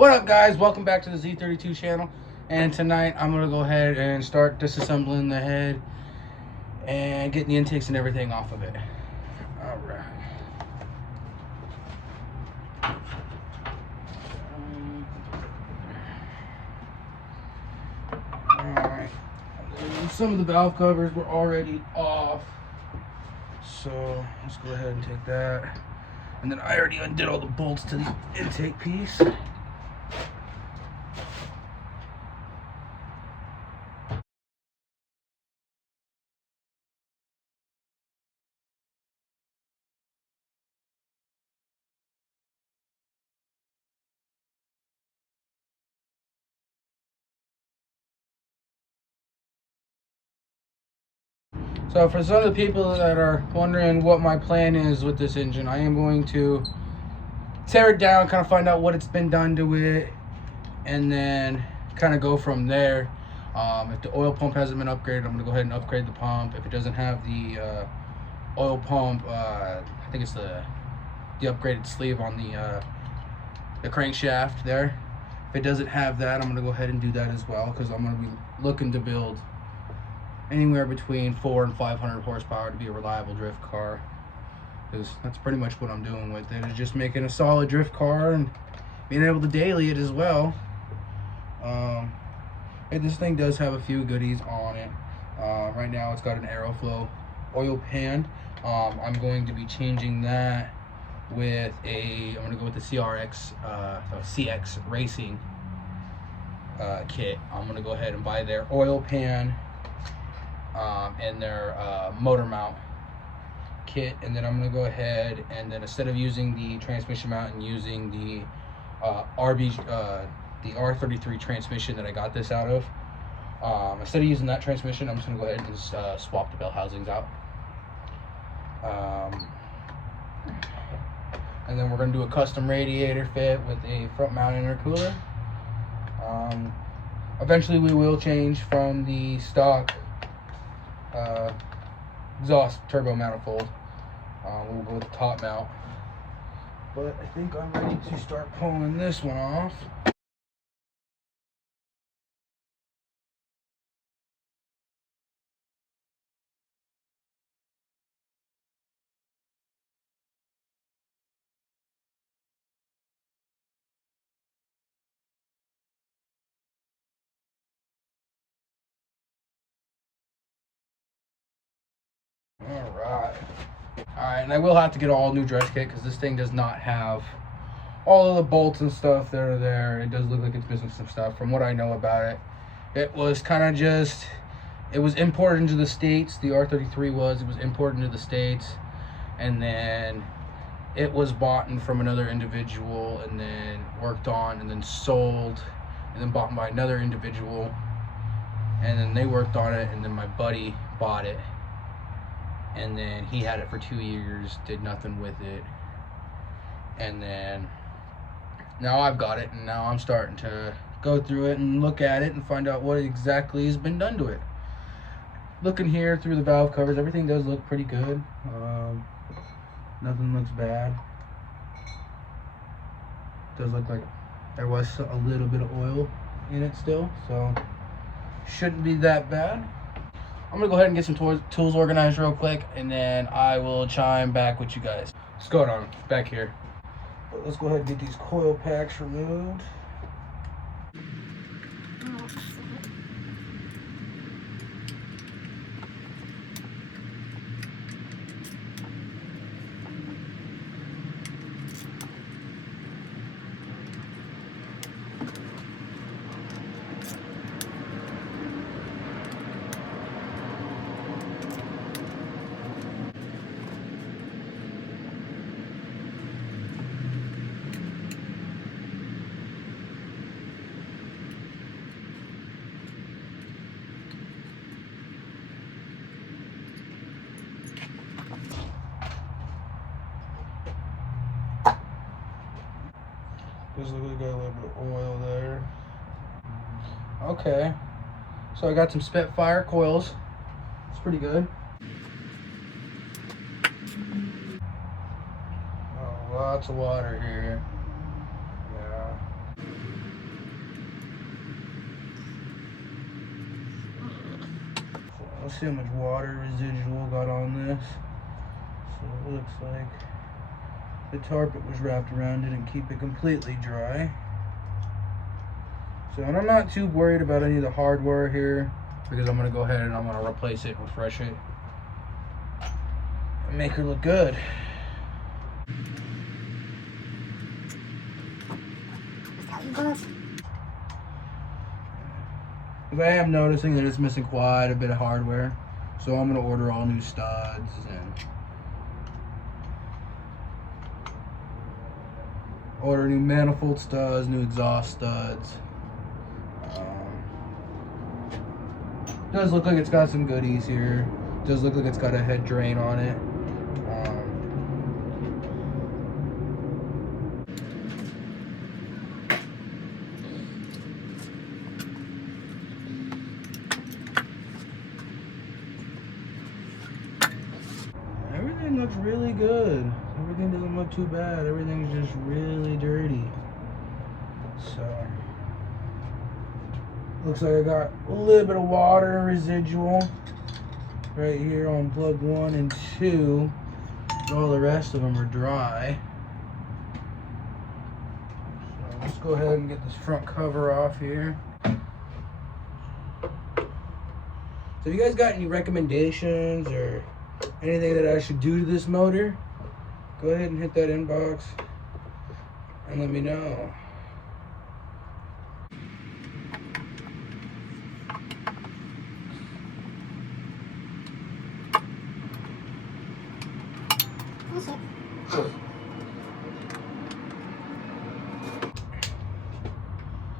What up, guys? Welcome back to the Z32 channel. And tonight I'm going to go ahead and start disassembling the head and getting the intakes and everything off of it. Alright. Alright. Some of the valve covers were already off, so let's go ahead and take that. And then I already undid all the bolts to the intake piece. So for some of the people that are wondering what my plan is with this engine, I am going to tear it down, kind of find out what it's been done to it, and then kind of go from there. If the oil pump hasn't been upgraded, I'm going to go ahead and upgrade the pump. If it doesn't have the oil pump, I think it's the upgraded sleeve on the crankshaft there. If it doesn't have that, I'm going to go ahead and do that as well, because I'm going to be looking to build anywhere between 400 and 500 horsepower to be a reliable drift car, because that's pretty much what I'm doing with it, is just making a solid drift car and being able to daily it as well. This thing does have a few goodies on it. Right now it's got an Aeroflow oil pan. I'm going to be changing that with I'm going to go with the CX Racing kit. I'm going to go ahead and buy their oil pan and their motor mount kit, and then I'm going to go ahead and then, instead of using the transmission mount and using the R33 transmission that I got this out of, instead of using that transmission, I'm just going to go ahead and just swap the bell housings out. And then we're going to do a custom radiator fit with a front mount intercooler. Eventually we will change from the stock exhaust turbo manifold. We'll go with the top mount, but I think I'm ready to start pulling this one off. Alright, and I will have to get all new dress kit, because this thing does not have all of the bolts and stuff that are there. It does look like it's missing some stuff. From what I know about it, it was kind of just, it was imported into the States. The R33 was imported into the States, and then it was bought from another individual, and then worked on, and then sold, and then bought by another individual, and then they worked on it, and then my buddy bought it, and then he had it for 2 years, did nothing with it, and then now I've got it, and now I'm starting to go through it and look at it and find out what exactly has been done to it. Looking here through the valve covers, everything does look pretty good. Nothing looks bad. Does look like there was a little bit of oil in it still, so shouldn't be that bad. I'm gonna go ahead and get some tools organized real quick, and then I will chime back with you guys. What's going on back here? But let's go ahead and get these coil packs removed. Does look like got a little bit of oil there. Okay, so I got some Spitfire coils. It's pretty good. Oh, lots of water here. Yeah. Let's see how much water residual got on this. So it looks like the tarp was wrapped around it and keep it completely dry. So, and I'm not too worried about any of the hardware here because I'm going to go ahead and I'm going to replace it, refresh it, and make her look good. Because I am noticing that it's missing quite a bit of hardware, so I'm going to order all new studs and order new manifold studs, new exhaust studs. Does look like it's got some goodies here. Does look like it's got a head drain on it. Everything looks really good. Everything doesn't look too bad. Everything's just really dirty. So, looks like I got a little bit of water residual right here on plug 1 and 2. All the rest of them are dry. So let's go ahead and get this front cover off here. So if you guys got any recommendations or anything that I should do to this motor, go ahead and hit that inbox and let me know.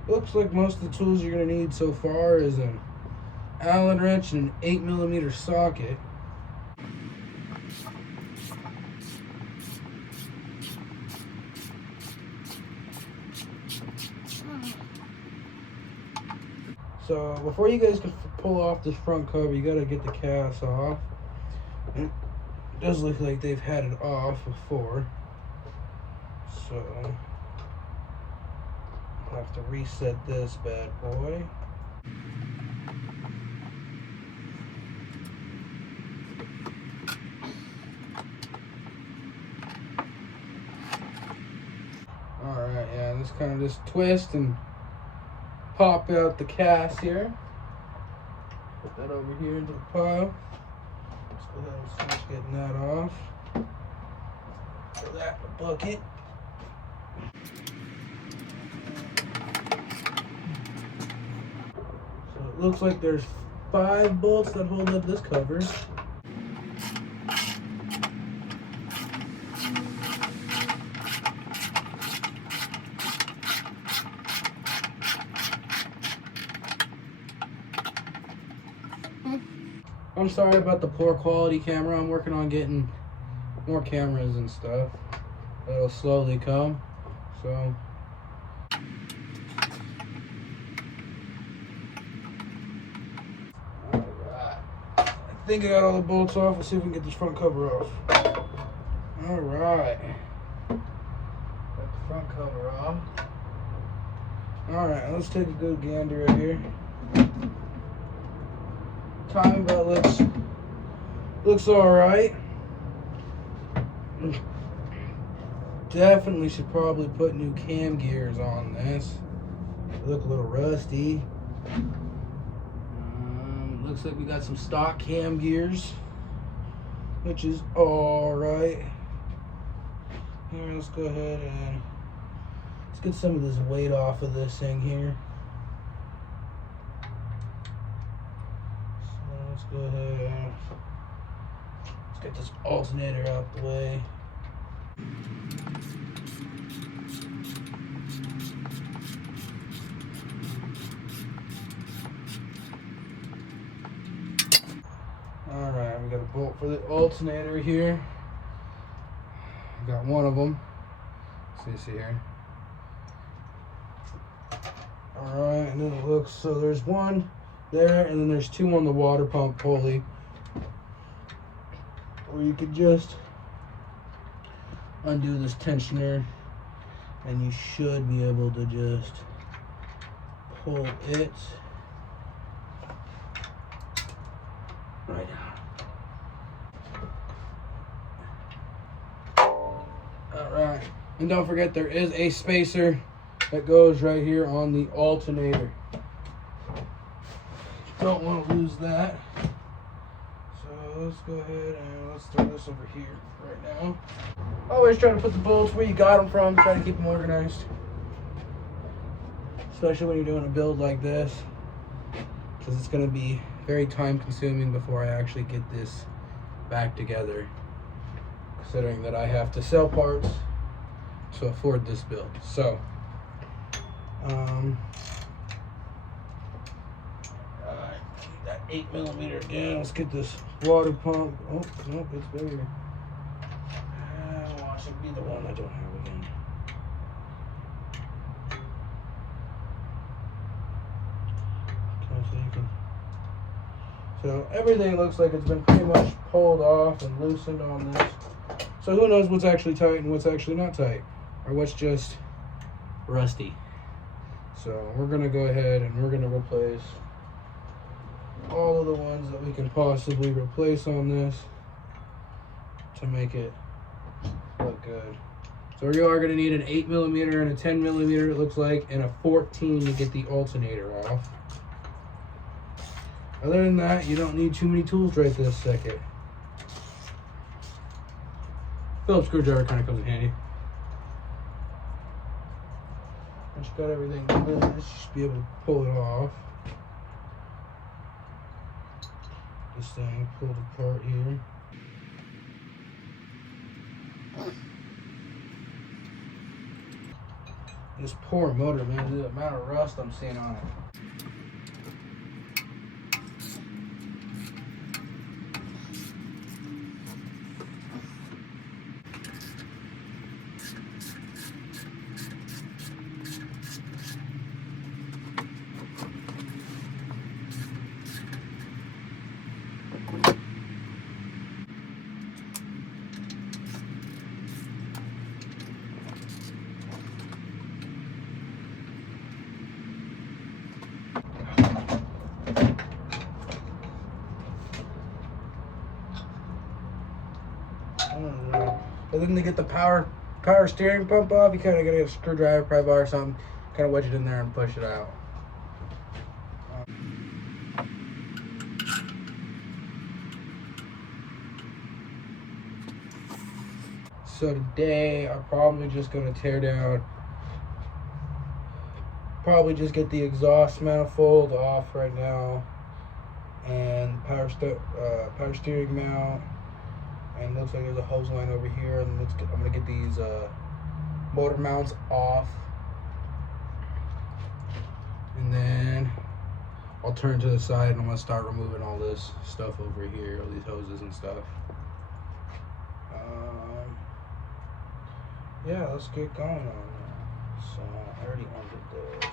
Looks like most of the tools you're going to need so far is an Allen wrench and an 8mm socket. So before you guys can pull off this front cover, you got to get the cast off. And it does look like they've had it off before. So I'll have to reset this bad boy. Alright, yeah, just kind of just twist and pop out the cast here. Put that over here into the pile. Let's go ahead and finish getting that off. Throw that in the bucket. So it looks like there's 5 bolts that hold up this cover. I'm sorry about the poor quality camera. I'm working on getting more cameras and stuff. That'll slowly come. So alright. I think I got all the bolts off. Let's see if we can get this front cover off. Alright. Got the front cover off. Alright, let's take a good gander right here. Timing belt looks alright. Definitely should probably put new cam gears on this. They look a little rusty. Looks like we got some stock cam gears, which is alright. Here, let's go ahead and let's get some of this weight off of this thing here. Let's go ahead and let's get this alternator out the way. Alright, we got a bolt for the alternator here. We got one of them. Let's see here. Alright, and then it looks, so there's one there, and then there's 2 on the water pump pulley, or you could just undo this tensioner and you should be able to just pull it right now. Alright. And don't forget there is a spacer that goes right here on the alternator. Don't want to lose that. So let's go ahead and let's throw this over here right now. Always try to put the bolts where you got them from. Try to keep them organized. Especially when you're doing a build like this. Because it's going to be very time consuming before I actually get this back together. Considering that I have to sell parts to afford this build. So, that 8mm again. Let's get this water pump. Oh, nope, it's bigger. Watch it be the one I don't have again. So everything looks like it's been pretty much pulled off and loosened on this. So who knows what's actually tight and what's actually not tight, or what's just rusty. So we're gonna go ahead and we're gonna replace all of the ones that we can possibly replace on this to make it look good. So you are gonna need an 8mm and a 10mm, it looks like, and a 14 to get the alternator off. Other than that, you don't need too many tools right this second. Phillips screwdriver kind of comes in handy. Once you got everything loose, you should be able to pull it off. This thing pulled apart here. This poor motor, man, the amount of rust I'm seeing on it. And then to get the power steering pump off, you kind of gotta get a screwdriver, pry bar, or something, kind of wedge it in there and push it out. So today, I'm probably just gonna tear down, probably just get the exhaust manifold off right now, and power steering mount. And looks like there's a hose line over here, and I'm gonna get these motor mounts off, and then I'll turn to the side and I'm gonna start removing all this stuff over here, all these hoses and stuff. Yeah, let's get going on that. So I already undid this.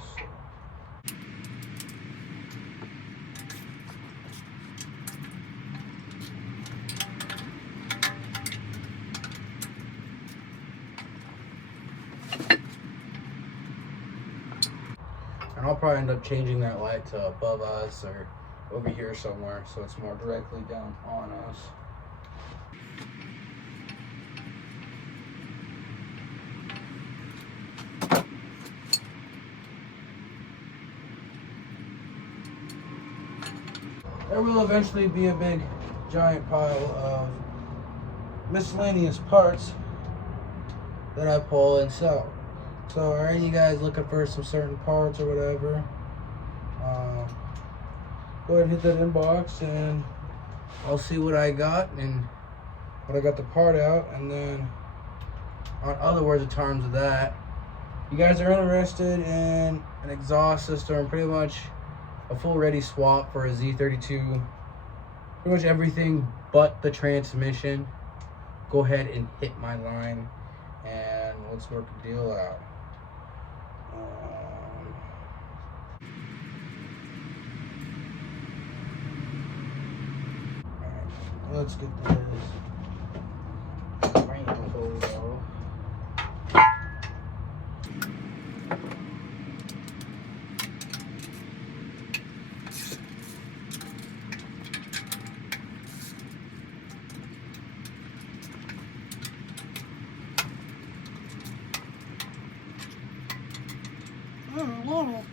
And I'll probably end up changing that light to above us or over here somewhere so it's more directly down on us. There will eventually be a big giant pile of miscellaneous parts that I pull and sell. So are any of you guys looking for some certain parts or whatever, go ahead and hit that inbox and I'll see what I got and what I got the part out. And then on other words of terms of that, you guys are interested in an exhaust system, pretty much a full ready swap for a Z32, pretty much everything but the transmission, go ahead and hit my line and let's work the deal out. Alright, let's get this raincoat off. really?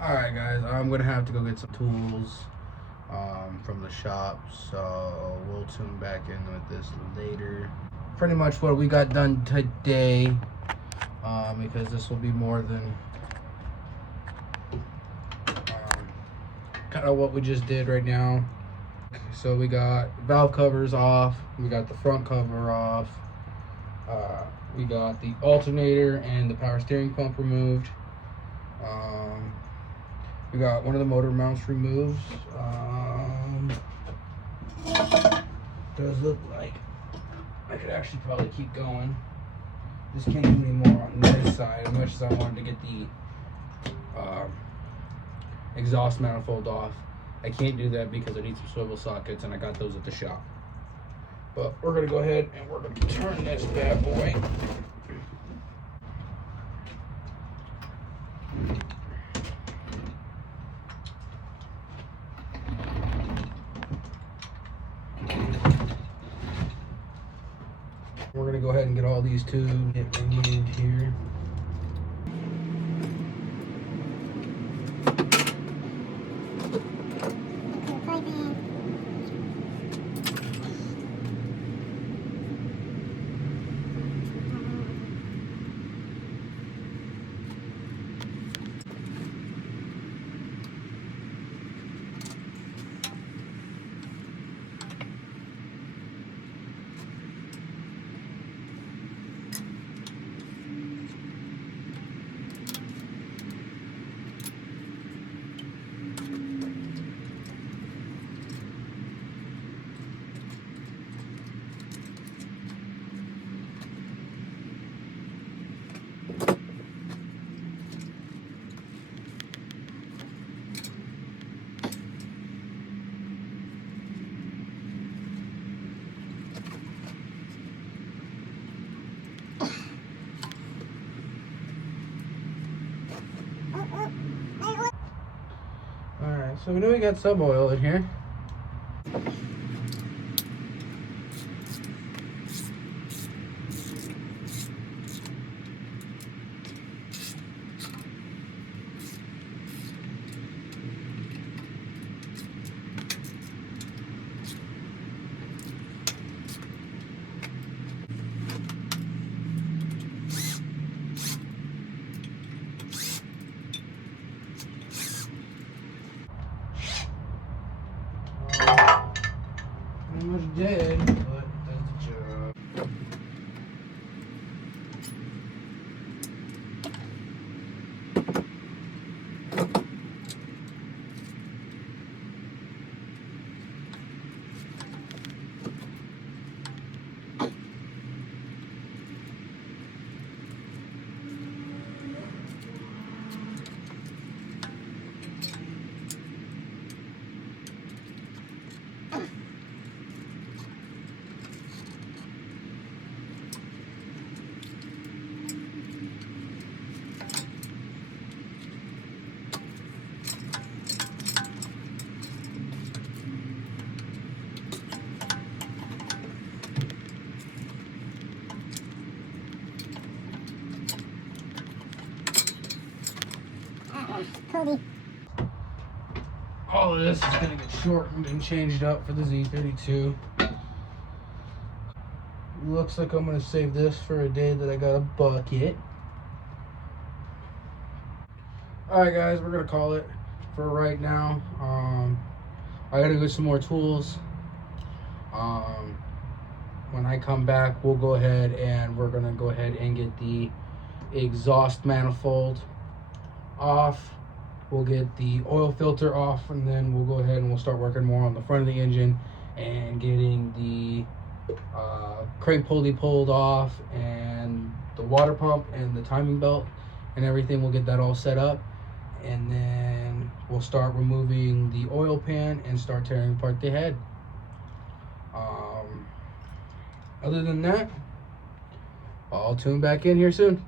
Alright guys, I'm gonna have to go get some tools from the shop, so we'll tune back in with this later. Pretty much what we got done today, because this will be more than kind of what we just did right now. So we got valve covers off, we got the front cover off, we got the alternator and the power steering pump removed. We got one of the motor mounts removed. Does look like I could actually probably keep going. Just can't do any more on this side, as much as I wanted to get the exhaust manifold off. I can't do that because I need some swivel sockets, and I got those at the shop. But we're gonna go ahead and we're gonna turn this bad boy. We're gonna go ahead and get all these tubes removed here. Alright, so we know we got sub oil in here. Pretty much dead, but does the job. Cody. All of this is going to get shortened and changed up for the Z32. Looks like I'm going to save this for a day that I got a bucket. Alright guys, we're going to call it for right now. I got to get some more tools. When I come back, we'll go ahead and we're going to go ahead and get the exhaust manifold off. We'll get the oil filter off, and then we'll go ahead and we'll start working more on the front of the engine and getting the crank pulley pulled off and the water pump and the timing belt and everything. We'll get that all set up, and then we'll start removing the oil pan and start tearing apart the head. Other than that, I'll tune back in here soon.